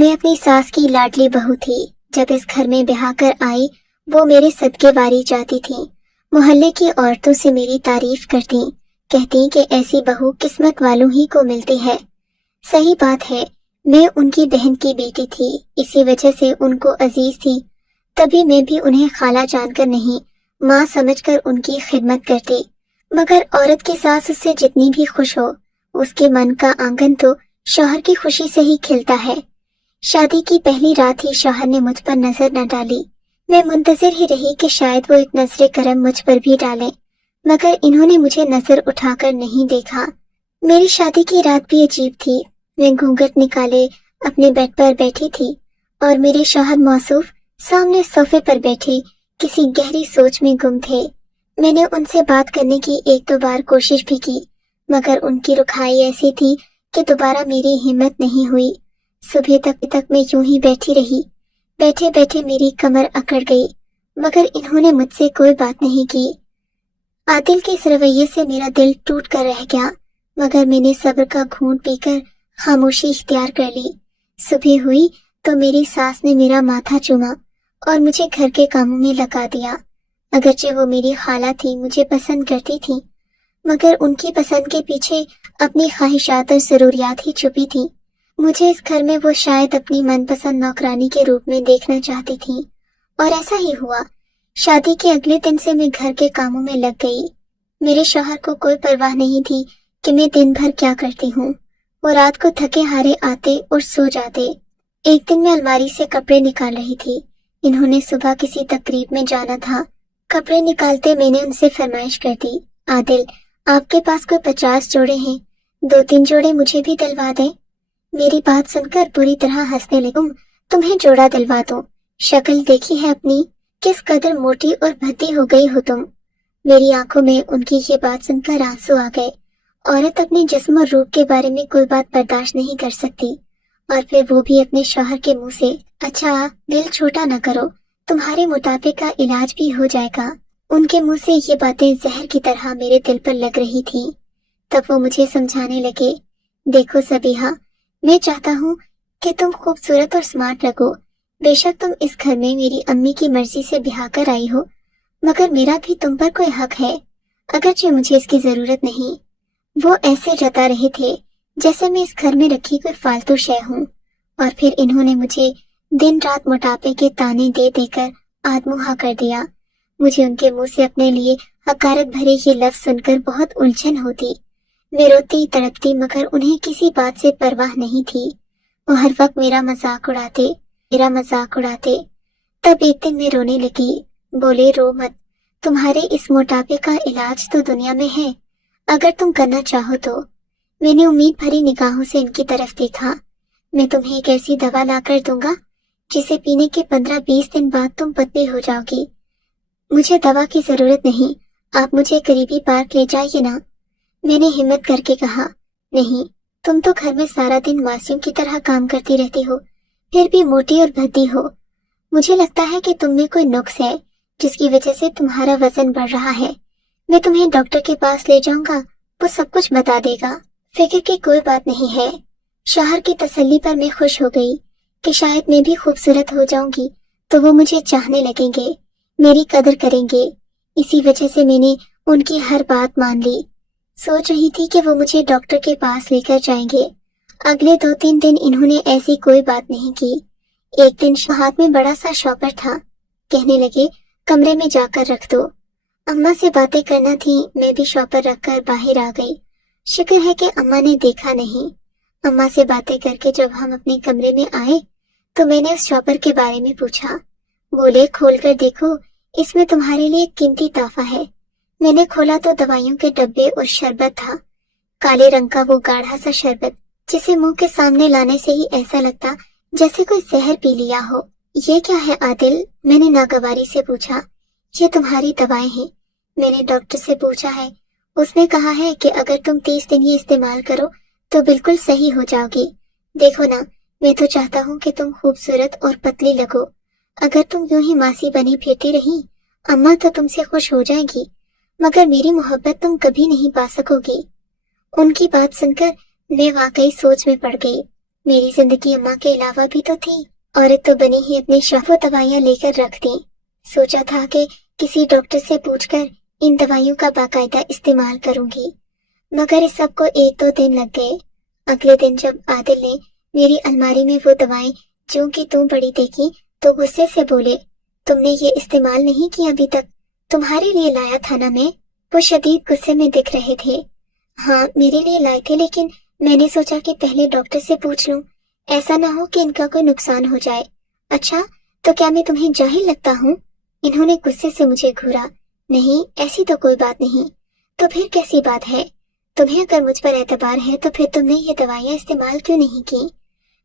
मैं अपनी सास की लाडली बहू थी। जब इस घर में ब्याह कर आई, वो मेरे सदके वारी जाती थी। मोहल्ले की औरतों से मेरी तारीफ करती, कहती कि ऐसी बहू किस्मत वालों ही को मिलती है। सही बात है, मैं उनकी बहन की बेटी थी, इसी वजह से उनको अजीज थी। तभी मैं भी उन्हें खाला जानकर नहीं, माँ समझकर उनकी खिदमत करती। मगर औरत की सास उससे जितनी भी खुश हो, उसके मन का आंगन तो शौहर की खुशी से ही खिलता है। शादी की पहली रात ही शौहर ने मुझ पर नजर न डाली। मैं मुंतजिर ही रही कि शायद वो एक नजर करम मुझ पर भी डालें, मगर इन्होंने मुझे नजर उठाकर नहीं देखा। मेरी शादी की रात भी अजीब थी। मैं घूंघट निकाले अपने बेड पर बैठी थी और मेरे शौहर मौसूफ सामने सोफे पर बैठे किसी गहरी सोच में गुम थे। मैंने उनसे बात करने की एक दो बार कोशिश भी की, मगर उनकी रुखाई ऐसी थी कि दोबारा मेरी हिम्मत नहीं हुई। सुबह तक मैं यूं ही बैठी रही। बैठे बैठे मेरी कमर अकड़ गई, मगर इन्होंने मुझसे कोई बात नहीं की। आदिल के इस रवैये से मेरा दिल टूट कर रह गया, मगर मैंने सब्र का घूंट पीकर खामोशी इख्तियार कर ली। सुबह हुई तो मेरी सास ने मेरा माथा चूमा और मुझे घर के कामों में लगा दिया। अगरचे वो मेरी खाला थी, मुझे पसंद करती थी, मगर उनकी पसंद के पीछे अपनी ख्वाहिशात और जरूरियात ही छुपी थी। मुझे इस घर में वो शायद अपनी मनपसंद नौकरानी के रूप में देखना चाहती थी, और ऐसा ही हुआ। शादी के अगले दिन से मैं घर के कामों में लग गई। मेरे शौहर को कोई परवाह नहीं थी कि मैं दिन भर क्या करती हूँ। वो रात को थके हारे आते और सो जाते। एक दिन मैं अलमारी से कपड़े निकाल रही थी। इन्होंने सुबह किसी तकरीब में जाना था। कपड़े निकालते मैंने उनसे फरमाइश कर दी, आदिल, आपके पास कोई 50 जोड़े हैं, 2-3 जोड़े मुझे भी दिलवा दें। मेरी बात सुनकर बुरी तरह हंसने लगी। तुम्हें जोड़ा दिलवा दूं? शक्ल देखी है अपनी, किस कदर मोटी और भद्दी हो गई हो तुम। मेरी आंखों में उनकी ये बात सुनकर आंसू आ गए। औरत अपने जिस्म और रूप के बारे में कोई बात बर्दाश्त नहीं कर सकती, और फिर वो भी अपने शौहर के मुंह से। अच्छा, दिल छोटा न करो, तुम्हारे मोटापे का इलाज भी हो जाएगा। उनके मुंह से ये बातें जहर की तरह मेरे दिल पर लग रही थी। तब वो मुझे समझाने लगे, देखो सबीहा, मैं चाहता हूँ कि तुम खूबसूरत और स्मार्ट लगो। बेशक तुम इस घर में मेरी अम्मी की मर्जी से ब्याह कर आई हो, मगर मेरा भी तुम पर कोई हक है, अगरचे मुझे इसकी जरूरत नहीं। वो ऐसे जता रहे थे जैसे मैं इस घर में रखी कोई फालतू शय हूँ, और फिर इन्होंने मुझे दिन रात मोटापे के ताने दे देकर आत्महा कर दिया। मुझे उनके मुंह से अपने लिए हकारत भरे ये लफ्ज सुनकर बहुत उलझन होती। मैं रोती तड़पती, मगर उन्हें किसी बात से परवाह नहीं थी। वो हर वक्त मेरा मजाक उड़ाते। तब एक दिन मैं रोने लगी। बोले, रो मत, तुम्हारे इस मोटापे का इलाज तो दुनिया में है, अगर तुम करना चाहो तो। मैंने उम्मीद भरी निगाहों से इनकी तरफ देखा। मैं तुम्हें एक ऐसी दवा ला कर दूंगा जिसे पीने के 15-20 दिन बाद तुम पतली हो जाओगी। मुझे दवा की जरूरत नहीं, आप मुझे करीबी पार्क ले जाइए ना। मैंने हिम्मत करके कहा, नहीं, तुम तो घर में सारा दिन मासियों की तरह काम करती रहती हो, फिर भी मोटी और भद्दी हो। मुझे लगता है कि तुम में कोई नुक्स है जिसकी वजह से तुम्हारा वजन बढ़ रहा है। मैं तुम्हें डॉक्टर के पास ले जाऊंगा, वो सब कुछ बता देगा। फिक्र की कोई बात नहीं है। शौहर की तसल्ली पर मैं खुश हो गई कि शायद मैं भी खूबसूरत हो जाऊंगी तो वो मुझे चाहने लगेंगे, मेरी कदर करेंगे। इसी वजह से मैंने उनकी हर बात मान ली। सोच रही थी कि वो मुझे डॉक्टर के पास लेकर जाएंगे। अगले 2-3 दिन इन्होंने ऐसी कोई बात नहीं की। एक दिन हाथ में बड़ा सा शॉपर था। कहने लगे, कमरे में जाकर रख दो। अम्मा से बातें करना थी, मैं भी शॉपर रखकर बाहर आ गई। शुक्र है कि अम्मा ने देखा नहीं। अम्मा से बातें करके जब हम अपने कमरे में आए तो मैंने उस शॉपर के बारे में पूछा। बोले, खोल कर देखो, इसमें तुम्हारे लिए एक कीमती तोहफा है। मैंने खोला तो दवाइयों के डब्बे और शरबत था। काले रंग का वो गाढ़ा सा शरबत जिसे मुंह के सामने लाने से ही ऐसा लगता जैसे कोई जहर पी लिया हो। ये क्या है आदिल? मैंने नागवारी से पूछा। ये तुम्हारी दवाएं हैं, मैंने डॉक्टर से पूछा है। उसने कहा है कि अगर तुम 30 दिन ये इस्तेमाल करो तो बिल्कुल सही हो जाओगी। देखो ना, मैं तो चाहता हूँ कि तुम खूबसूरत और पतली लगो। अगर तुम यूं ही मासी बनी फिरती रही, अम्मा तो तुमसे खुश हो जाएगी, मगर मेरी मोहब्बत तुम कभी नहीं पा सकोगी। उनकी बात सुनकर मैं वाकई सोच में पड़ गई। मेरी जिंदगी अम्मा के अलावा भी तो थी। औरत तो बनी ही अपने शफो दवाइयाँ लेकर रख दी। सोचा था कि किसी डॉक्टर से पूछकर इन दवाइयों का बाकायदा इस्तेमाल करूंगी, मगर इस सब को 1-2 दिन लग गए। अगले दिन जब आदिल ने मेरी अलमारी में वो दवाएं जो कि तुम पड़ी देखी तो गुस्से से बोले, तुमने ये इस्तेमाल नहीं किया अभी तक, तुम्हारे लिए लाया था ना मैं। वो शदीद गुस्से में दिख रहे थे। हाँ, मेरे लिए लाए थे, लेकिन मैंने सोचा कि पहले डॉक्टर से पूछ लूं, ऐसा ना हो कि इनका कोई नुकसान हो जाए। अच्छा, तो क्या मैं तुम्हें जाहिल लगता हूँ? इन्होंने गुस्से से मुझे घूरा। नहीं, ऐसी तो कोई बात नहीं। तो फिर कैसी बात है? तुम्हें अगर मुझ पर एतबार है तो फिर तुमने ये दवाइयाँ इस्तेमाल क्यों नहीं की?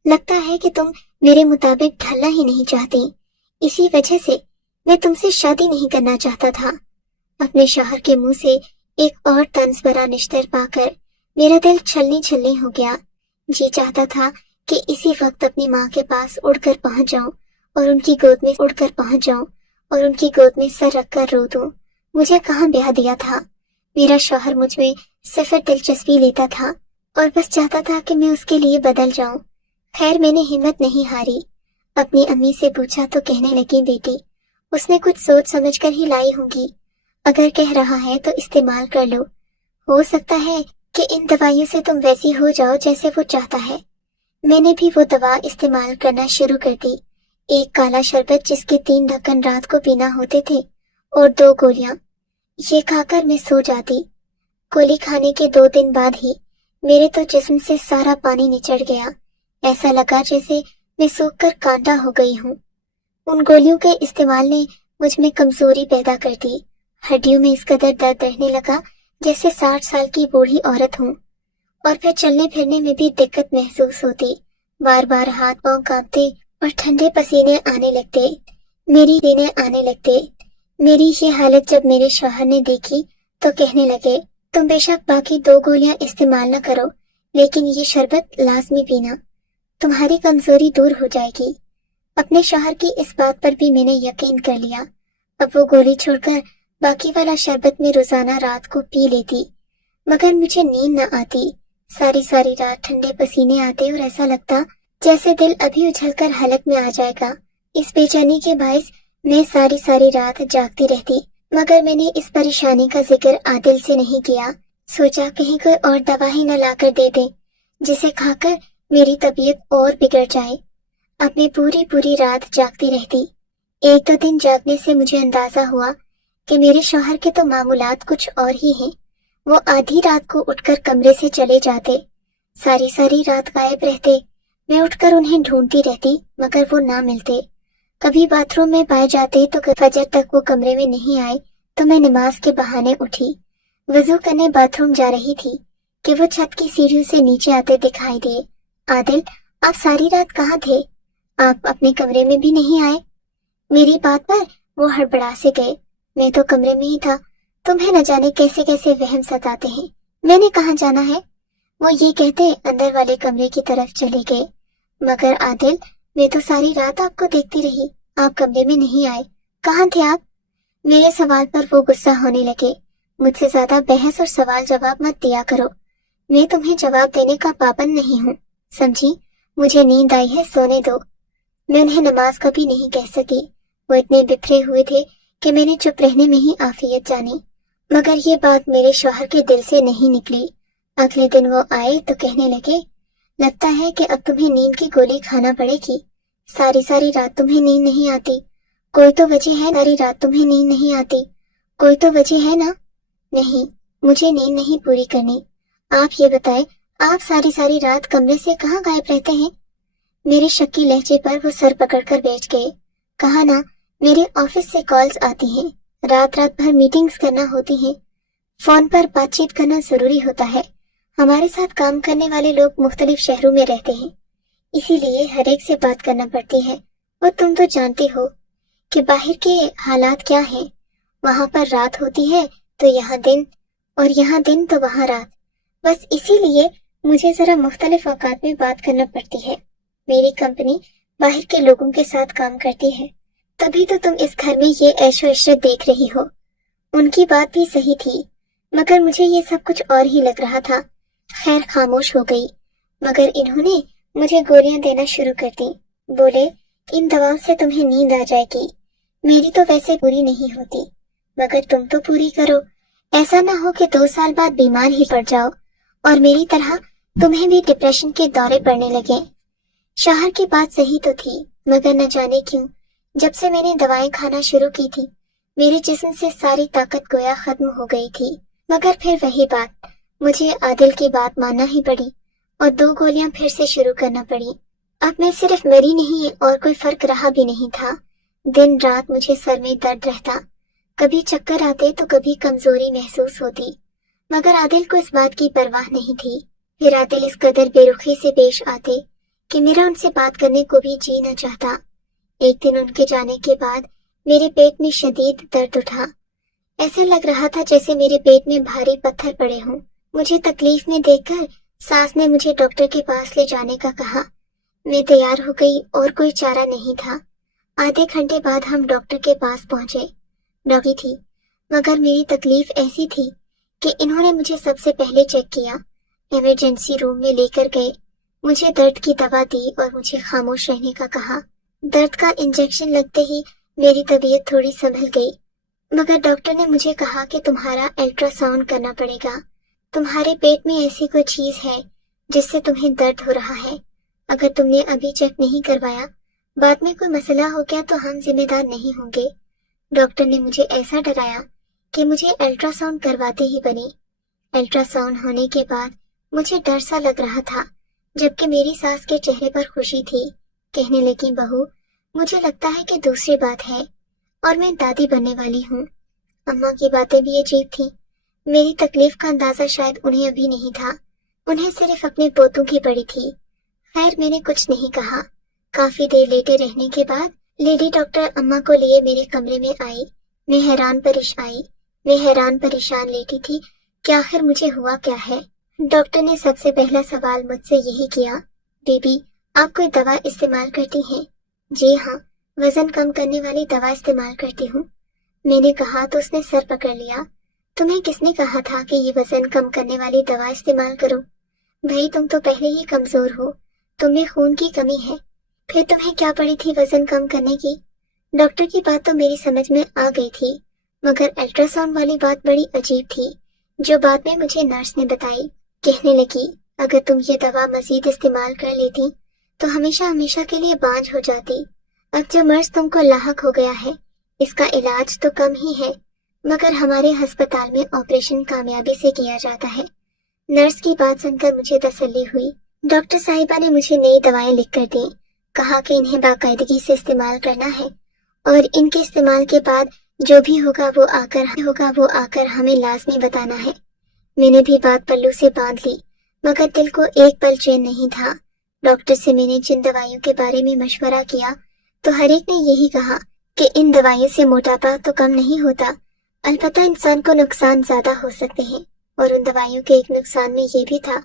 लगता है कि तुम मेरे मुताबिक ढलना ही नहीं चाहती। इसी वजह से मैं तुमसे शादी नहीं करना चाहता था। अपने शौहर के मुंह से एक और तंज भरा निश्तर पाकर मेरा दिल छलनी छलनी हो गया। जी चाहता था कि इसी वक्त अपनी माँ के पास उड़कर पहुंच जाऊं और उनकी गोद में उड़कर पहुंच जाऊं और उनकी गोद में सर रखकर रो दूं। मुझे कहाँ ब्याह दिया था? मेरा शौहर मुझ में सिर्फ दिलचस्पी लेता था और बस चाहता था कि मैं उसके लिए बदल जाऊं। खैर, मैंने हिम्मत नहीं हारी। अपनी अम्मी से पूछा तो कहने लगी, बेटी, उसने कुछ सोच समझ कर ही लाई होगी। अगर कह रहा है तो इस्तेमाल कर लो। हो सकता है कि इन दवाइयों से तुम वैसी हो जाओ जैसे वो चाहता है। मैंने भी वो दवा इस्तेमाल करना शुरू कर दी। एक काला शरबत जिसके 3 ढक्कन रात को पीना होते थे और 2 गोलियां। ये खाकर मैं सो जाती। गोली खाने के 2 दिन बाद ही मेरे तो जिस्म से सारा पानी निचड़ गया। ऐसा लगा जैसे मैं सूख कर कांटा हो गई हूँ। उन गोलियों के इस्तेमाल ने मुझ में कमजोरी पैदा कर दी। हड्डियों में इस कदर दर्द रहने लगा जैसे 60 साल की बूढ़ी औरत हूँ। और फिर चलने फिरने में भी दिक्कत महसूस होती। बार बार हाथ पांव कांपते और ठंडे पसीने आने लगते। मेरी ये हालत जब मेरे शौहर ने देखी तो कहने लगे, तुम बेशक बाकी 2 गोलियां इस्तेमाल न करो, लेकिन ये शरबत लाजमी पीना, तुम्हारी कमजोरी दूर हो जाएगी। अपने शौहर की इस बात पर भी मैंने यकीन कर लिया। अब वो गोली छोड़कर बाकी वाला शरबत में रोजाना रात को पी लेती, मगर मुझे नींद न आती। सारी सारी रात ठंडे पसीने आते और ऐसा लगता जैसे दिल अभी उछलकर हलक में आ जाएगा। इस बेचैनी के बायस मैं सारी सारी रात जागती रहती, मगर मैंने इस परेशानी का जिक्र आदिल से नहीं किया। सोचा कहीं कोई और दवा ही न लाकर दे दे जिसे खाकर मेरी तबीयत और बिगड़ जाए। अब मैं पूरी पूरी रात जागती रहती। 1-2 दिन जागने से मुझे अंदाजा हुआ कि मेरे शौहर के तो मामूलात कुछ और ही हैं। वो आधी रात को उठकर कमरे से चले जाते, सारी सारी रात गायब रहते। मैं उठकर उन्हें ढूंढती रहती, मगर वो ना मिलते। कभी बाथरूम में पाए जाते तो फजर तक वो कमरे में नहीं आए तो मैं नमाज के बहाने उठी। वजू करने बाथरूम जा रही थी कि वो छत की सीढ़ियों से नीचे आते दिखाई दिए। आदिल, आप सारी रात कहाँ थे? आप अपने कमरे में भी नहीं आए। मेरी बात पर वो हड़बड़ा से गए। मैं तो कमरे में ही था। तुम्हें न जाने कैसे कैसे वहम सताते हैं। मैंने कहाँ जाना है? वो ये कहते अंदर वाले कमरे की तरफ चले गए। मगर आदिल, मैं तो सारी रात आपको देखती रही, आप कमरे में नहीं आए। कहाँ थे आप? मेरे सवाल पर वो गुस्सा होने लगे। मुझसे ज्यादा बहस और सवाल जवाब मत दिया करो। मैं तुम्हें जवाब देने का पाबंद नहीं हूँ, समझी? मुझे नींद आई है, सोने दो। मैं उन्हें नमाज कभी नहीं कह सकी। वो इतने बिखरे हुए थे कि मैंने चुप रहने में ही आफियत जानी, मगर ये बात मेरे शौहर के दिल से नहीं निकली। अगले दिन वो आए तो कहने लगे, लगता है कि अब तुम्हें नींद की गोली खाना पड़ेगी। सारी सारी रात तुम्हें नींद नहीं आती, कोई तो वजह है? सारी रात तुम्हें नींद नहीं आती, कोई तो वजह है ना? नहीं, मुझे नींद नहीं पूरी करनी। आप ये बताएं, आप सारी सारी रात कमरे से कहाँ गायब रहते हैं? मेरे शक्की लहजे पर वो सर पकड़कर बैठ गए। कहा ना, मेरे ऑफिस से कॉल्स आती हैं, रात रात भर मीटिंग्स करना होती हैं, फोन पर बातचीत करना जरूरी होता है। हमारे साथ काम करने वाले लोग मुख्तलिफ शहरों में रहते हैं, इसीलिए हर एक से बात करना पड़ती है। और तुम तो जानते हो कि बाहर के हालात क्या हैं। वहाँ पर रात होती है तो यहाँ दिन, और यहाँ दिन तो वहाँ रात। बस इसीलिए मुझे जरा मुख्तलिफ औकात में बात करना पड़ती है। मेरी कंपनी बाहर के लोगों के साथ काम करती है, तभी तो तुम इस घर में ये ऐशो इशरत देख रही हो। उनकी बात भी सही थी, मगर मुझे ये सब कुछ और ही लग रहा था। खैर, खामोश हो गई, मगर इन्होंने मुझे गोलियां देना शुरू कर दी। बोले, इन दवाओं से तुम्हें नींद आ जाएगी। मेरी तो वैसे पूरी नहीं होती, मगर तुम तो पूरी करो। ऐसा ना हो कि 2 साल बाद बीमार ही पड़ जाओ और मेरी तरह तुम्हें भी डिप्रेशन के दौरे पड़ने लगे। शौहर की बात सही तो थी, मगर न जाने क्यों जब से मैंने दवाएं खाना शुरू की थी, मेरे जिस्म से सारी ताकत गोया खत्म हो गई थी। मगर फिर वही बात, मुझे आदिल की बात मानना ही पड़ी और 2 गोलियां फिर से शुरू करना पड़ी। अब मैं सिर्फ मरी नहीं और कोई फर्क रहा भी नहीं था। दिन रात मुझे सर में दर्द रहता, कभी चक्कर आते तो कभी कमजोरी महसूस होती, मगर आदिल को इस बात की परवाह नहीं थी। फिर आदिल इस कदर बेरुखी से पेश आते कि मेरा उनसे बात करने को भी जी न चाहता। एक दिन उनके जाने के बाद मेरे पेट में शदीद दर्द उठा। ऐसा लग रहा था जैसे मेरे पेट में भारी पत्थर पड़े हों। मुझे तकलीफ में देखकर सास ने मुझे डॉक्टर के पास ले जाने का कहा। मैं तैयार हो गई और कोई चारा नहीं था। आधे घंटे बाद हम डॉक्टर के पास पहुंचे। डॉक्टर थी, मगर मेरी तकलीफ ऐसी थी कि इन्होंने मुझे सबसे पहले चेक किया, इमरजेंसी रूम में लेकर गए, मुझे दर्द की दवा दी और मुझे खामोश रहने का कहा। दर्द का इंजेक्शन लगते ही मेरी तबीयत थोड़ी संभल गई, मगर डॉक्टर ने मुझे कहा कि तुम्हारा अल्ट्रासाउंड करना पड़ेगा। तुम्हारे पेट में ऐसी कोई चीज है जिससे तुम्हें दर्द हो रहा है। अगर तुमने अभी चेक नहीं करवाया, बाद में कोई मसला हो गया तो हम जिम्मेदार नहीं होंगे। डॉक्टर ने मुझे ऐसा डराया कि मुझे अल्ट्रासाउंड करवाते ही बनी। अल्ट्रासाउंड होने के बाद मुझे डर सा लग रहा था, जबकि मेरी सास के चेहरे पर खुशी थी। कहने लगी, बहू, मुझे लगता है कि दूसरी बात है और मैं दादी बनने वाली हूँ। अम्मा की बातें भी अजीब थी। मेरी तकलीफ का अंदाजा शायद उन्हें अभी नहीं था, उन्हें सिर्फ अपने पोतों की पड़ी थी। खैर, मैंने कुछ नहीं कहा। काफी देर लेटे रहने के बाद लेडी डॉक्टर अम्मा को लिए मेरे कमरे में आई। मैं हैरान परेशान लेटी थी कि आखिर मुझे हुआ क्या है। डॉक्टर ने सबसे पहला सवाल मुझसे यही किया, बेबी, आप कोई दवा इस्तेमाल करती हैं? जी हाँ, वजन कम करने वाली दवा इस्तेमाल करती हूँ। मैंने कहा तो उसने सर पकड़ लिया। तुम्हें किसने कहा था कि ये वजन कम करने वाली दवा इस्तेमाल करो? भाई, तुम तो पहले ही कमजोर हो, तुम में खून की कमी है, फिर तुम्हें क्या पड़ी थी वजन कम करने की? डॉक्टर की बात तो मेरी समझ में आ गई थी, मगर अल्ट्रासाउंड वाली बात बड़ी अजीब थी, जो बाद में मुझे नर्स ने बताई। कहने लगी, अगर तुम ये दवा मजीद इस्तेमाल कर लेती तो हमेशा हमेशा के लिए बांझ हो जाती। अब जो मर्ज तुमको लाहक हो गया है, इसका इलाज तो कम ही है, मगर हमारे अस्पताल में ऑपरेशन कामयाबी से किया जाता है। नर्स की बात सुनकर मुझे तसल्ली हुई। डॉक्टर साहिबा ने मुझे नई दवाएं लिख कर दी। कहा कि इन्हें बाकायदगी से इस्तेमाल करना है और इनके इस्तेमाल के बाद जो भी होगा वो आकर हमें लाजमी बताना है। मैंने भी बात पल्लू से बांध ली, मगर दिल को एक पल चैन नहीं था। डॉक्टर से मैंने जिन दवाइयों के बारे में मशवरा किया तो हर एक ने यही कहा कि इन दवाइयों से मोटापा तो कम नहीं होता, अलबत्ता इंसान को नुकसान ज्यादा हो सकते हैं। और उन दवाइयों के एक नुकसान में ये भी था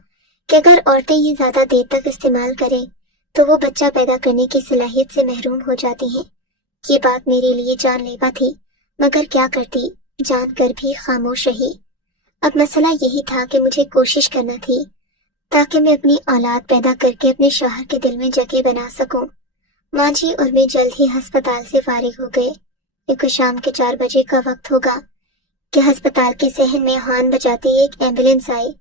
कि अगर औरतें ये ज्यादा देर तक इस्तेमाल करें तो वो बच्चा पैदा करने की सलाहियत से महरूम हो जाती हैं। ये बात मेरे लिए जानलेवा थी, मगर क्या करती, जानकर भी खामोश रही। अब मसला यही था कि मुझे कोशिश करना थी ताकि मैं अपनी औलाद पैदा करके अपने शौहर के दिल में जगह बना सकूं। माँ जी और मैं जल्द ही अस्पताल से फारिग हो गए। एक शाम के 4 बजे का वक्त होगा कि अस्पताल के सहन में हॉर्न बजाती एक एम्बुलेंस आई।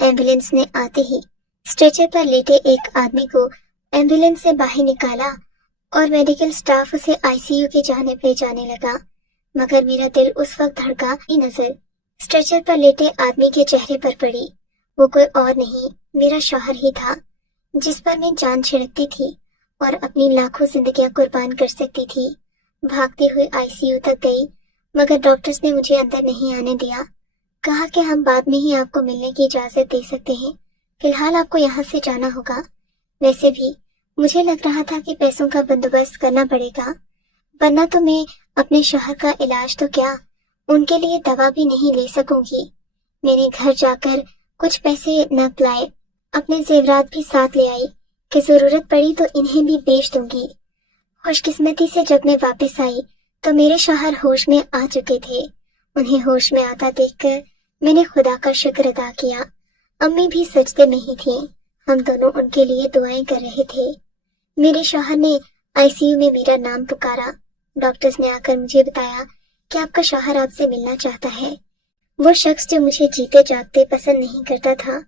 एम्बुलेंस ने आते ही स्ट्रेचर पर लेटे एक आदमी को एम्बुलेंस से बाहर निकाला और मेडिकल स्टाफ उसे आईसीयू की जानिब ले जाने लगा, मगर मेरा दिल उस वक्त धड़का की नजर स्ट्रेचर पर लेटे आदमी के चेहरे पर पड़ी। वो कोई और नहीं, मेरा शौहर ही था, जिस पर मैं जान छिड़कती थी और अपनी लाखों जिंदगियां कुर्बान कर सकती थी। भागती हुई आईसीयू तक गई, मगर डॉक्टर्स ने मुझे अंदर नहीं आने दिया। कहा कि हम बाद में ही आपको मिलने की इजाजत दे सकते हैं, फिलहाल आपको यहाँ से जाना होगा। वैसे भी मुझे लग रहा था कि पैसों का बंदोबस्त करना पड़ेगा, वरना तो मैं अपने शौहर का इलाज तो क्या, उनके लिए दवा भी नहीं ले सकूंगी। मैंने घर जाकर कुछ पैसे नकद लाए, अपने जेवरात भी साथ ले आई कि जरूरत पड़ी तो इन्हें भी बेच दूंगी। खुशकिस्मती से जब मैं वापस आई तो मेरे शौहर होश में आ चुके थे। उन्हें होश में आता देखकर मैंने खुदा का शुक्र अदा किया। अम्मी भी सजदे में ही थी। ہم دونوں ان کے لیے دعائیں کر رہے تھے۔ میرے شوہر نے ICU میں میرا نام پکارا۔ ڈاکٹرز نے آ کر مجھے بتایا کہ آپ کا شوہر آپ سے ملنا چاہتا ہے۔ وہ شخص جو مجھے جیتے جاگتے پسند نہیں کرتا تھا،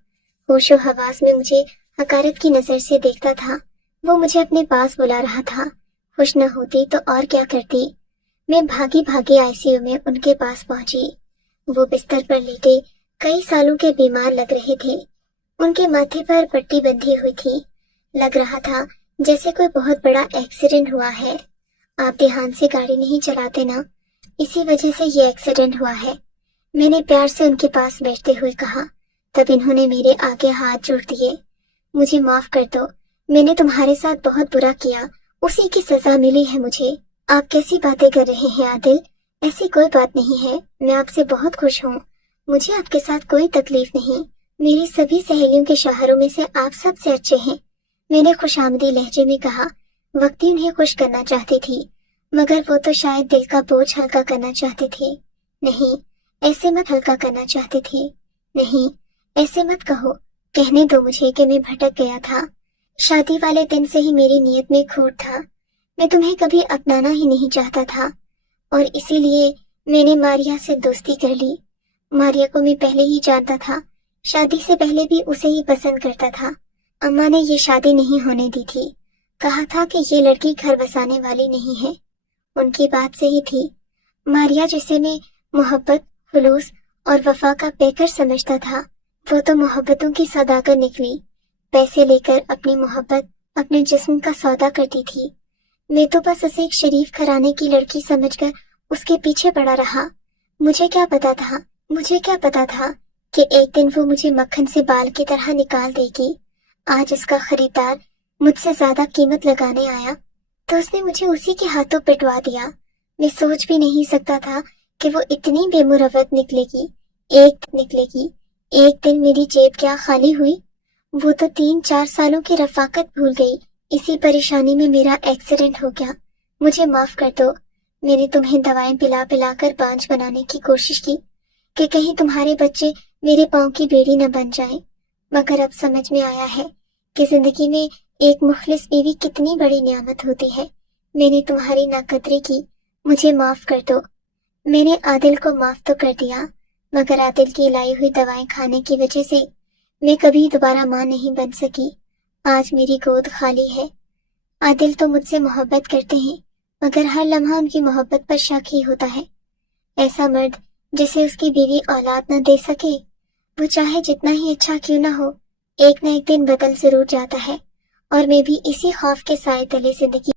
ہوش و حواس میں مجھے حقارت کی نظر سے دیکھتا تھا، وہ مجھے اپنے پاس بلا رہا تھا۔ خوش نہ ہوتی تو اور کیا کرتی۔ میں بھاگی بھاگی ICU میں ان کے پاس پہنچی۔ وہ بستر پر لیٹے کئی سالوں کے بیمار لگ رہے تھے۔ ان کے ماتھے پر پٹی بندھی ہوئی تھی۔ لگ رہا تھا جیسے کوئی بہت بڑا ایکسیڈنٹ ہوا ہے۔ آپ دھیان سے گاڑی نہیں چلاتے نا، اسی وجہ سے یہ ایکسیڈنٹ ہوا ہے، میں نے پیار سے ان کے پاس بیٹھتے ہوئے کہا۔ تب انہوں نے میرے آگے ہاتھ جوڑ دیے۔ مجھے معاف کر دو، میں نے تمہارے ساتھ بہت برا کیا، اسی کی سزا ملی ہے مجھے۔ آپ کیسی باتیں کر رہے ہیں عادل؟ ایسی کوئی بات نہیں ہے، میں آپ سے بہت خوش ہوں، مجھے آپ کے ساتھ کوئی تکلیف نہیں۔ میری سبھی سہیلیوں کے شوہروں میں سے آپ سب سے اچھے ہیں، میں نے خوش آمدی لہجے میں کہا۔ وقتی انہیں خوش کرنا چاہتی تھی، مگر وہ تو شاید دل کا بوجھ ہلکا کرنا چاہتے تھے۔ نہیں، ایسے مت ہلکا کرنا چاہتے تھے، نہیں ایسے مت کہو، کہنے دو مجھے کہ میں بھٹک گیا تھا۔ شادی والے دن سے ہی میری نیت میں کھوٹ تھا، میں تمہیں کبھی اپنانا ہی نہیں چاہتا تھا، اور اسی لیے میں نے ماریا سے دوستی کر لی۔ ماریا کو میں پہلے ہی جانتا تھا، شادی سے پہلے بھی اسے ہی پسند کرتا تھا۔ اماں نے یہ شادی نہیں ہونے دی تھی، کہا تھا کہ یہ لڑکی گھر بسانے والی نہیں ہے۔ ان کی بات صحیح تھی۔ ماریا جسے میں محبت، خلوص اور وفا کا پیکر سمجھتا تھا، وہ تو محبتوں کی سوداگر نکلی، پیسے لے کر اپنی محبت اپنے جسم کا سودا کرتی تھی۔ میں تو بس اسے ایک شریف گھرانے کی لڑکی سمجھ کر اس کے پیچھے پڑا رہا۔ مجھے کیا پتا تھا کہ ایک دن وہ مجھے مکھن سے بال کی طرح نکال دے گی۔ آج اس کا خریدار مجھ سے زیادہ قیمت لگانے آیا تو اس نے مجھے اسی کے ہاتھوں پٹوا دیا۔ میں سوچ بھی نہیں سکتا تھا کہ وہ اتنی بے مروت نکلے گی۔ ایک دن میری جیب کیا خالی ہوئی، وہ تو 3-4 سالوں کی رفاقت بھول گئی۔ اسی پریشانی میں میرا ایکسیڈنٹ ہو گیا، مجھے معاف کر دو۔ میں نے تمہیں دوائیں پلا پلا کر بانجھ بنانے کی کوشش کی کہ کہیں تمہارے بچے میرے پاؤں کی بیڑی نہ بن جائیں، مگر اب سمجھ میں آیا ہے کہ زندگی میں ایک مخلص بیوی کتنی بڑی نعمت ہوتی ہے۔ میں نے تمہاری ناقدری کی، مجھے معاف کر دو۔ میں نے عادل کو معاف تو کر دیا، مگر عادل کی لائی ہوئی دوائیں کھانے کی وجہ سے میں کبھی دوبارہ ماں نہیں بن سکی۔ آج میری گود خالی ہے۔ عادل تو مجھ سے محبت کرتے ہیں، مگر ہر لمحہ ان کی محبت پر شک ہی ہوتا ہے۔ ایسا مرد جسے اس کی بیوی اولاد نہ دے سکے، وہ چاہے جتنا ہی اچھا کیوں نہ ہو، ایک نہ ایک دن بدل ضرور جاتا ہے، اور میں بھی اسی خوف کے سائے تلے زندگی